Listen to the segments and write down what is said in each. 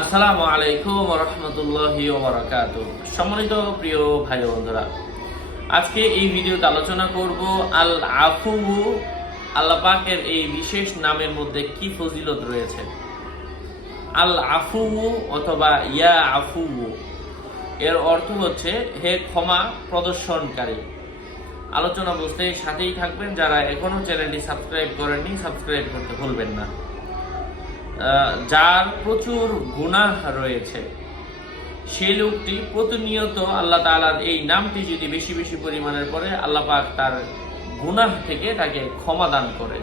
আসসালামু আলাইকুম রহমতুল্লাহি ওবরাকাত সম্মানিত প্রিয় ভাই বন্ধুরা, আজকে এই ভিডিওতে আলোচনা করব আল আফু এই বিশেষ নামের মধ্যে কি ফজিলত রয়েছে? আল আফু অথবা ইয়া আফু এর অর্থ হচ্ছে হে ক্ষমা প্রদর্শনকারী। আলোচনা বুঝতে সাথেই থাকবেন, যারা এখনও চ্যানেলটি সাবস্ক্রাইব করেননি, সাবস্ক্রাইব করতে ভুলবেন না। যার প্রচুর গুনাহ রয়েছে। সেই লোকটি প্রতিনিয়ত আল্লাহ তাআলার এই নামটি যদি বেশি বেশি পরিমাণের পরে আল্লাহ পাক তার গুনাহ থেকে তাকে ক্ষমা দান করে।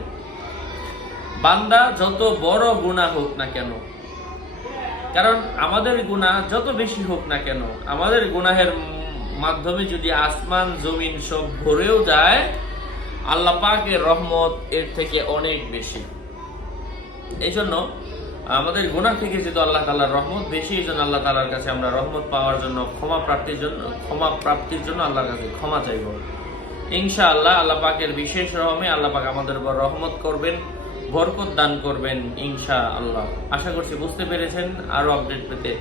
বান্দা যত বড় গুনাহ হোক না কেন, কারণ আমাদের গুনাহ যত বেশি হোক না কেন, আমাদের গুনাহের মাধ্যমে যদি আসমান, জমিন সব ভরেও যায়, আল্লাহ পাকের রহমত এর থেকে অনেক বেশি। এই জন্য আমাদের গুনাহ থেকে যেহেতু আল্লাহ তাআলার রহমত, বেশি এই জন্য আল্লাহ তালার কাছে আমরা রহমত পাওয়ার জন্য, ক্ষমা প্রাপ্তির জন্য, ক্ষমা প্রাপ্তির জন্য আল্লাহর কাছে ক্ষমা চাইব। ইনশাআল্লাহ আল্লাহ আল্লাহ পাকের বিশেষ রহমে আল্লাহ পাক আমাদের উপর রহমত করবেন, বরকত দান করবেন ইনশা আল্লাহ আশা করছি বুঝতে পেরেছেন। আরও আপডেট পেতে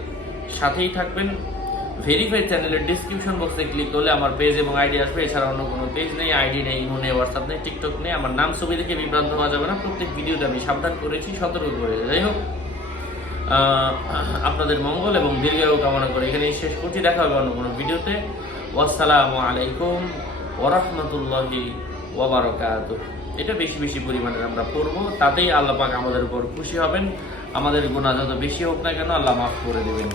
সাথেই থাকবেন। ভেরিফাইড চ্যানেলের ডিসক্রিপশন বক্সে ক্লিক করলে আমার পেজ এবং আইডি আসবে। এছাড়া অন্য কোনো পেজ নেই আইডি নেই ইমো নেই হোয়াটসঅ্যাপ নেই টিকটক নেই। আমার নাম, ছবি দেখে বিভ্রান্ত হওয়া যাবে না। প্রত্যেক ভিডিওতে আমি সাবধান করেছি, সতর্ক করে যাই হোক আপনাদের মঙ্গল এবং দীর্ঘায়ু কামনা করে এখানেই শেষ করছি। দেখা হবে অন্য কোনো ভিডিওতে। ওয়াসসালামু আলাইকুম ওরহমতুল্লাহি ওয়াবারকাত। এটা বেশি বেশি পরিমাণে আমরা পড়ব, তাতেই আল্লাহ পাক আমাদের উপর খুশি হবেন। আমাদের গুণা যত বেশি হোক না কেন, আল্লাহ মাফ করে দেবেন।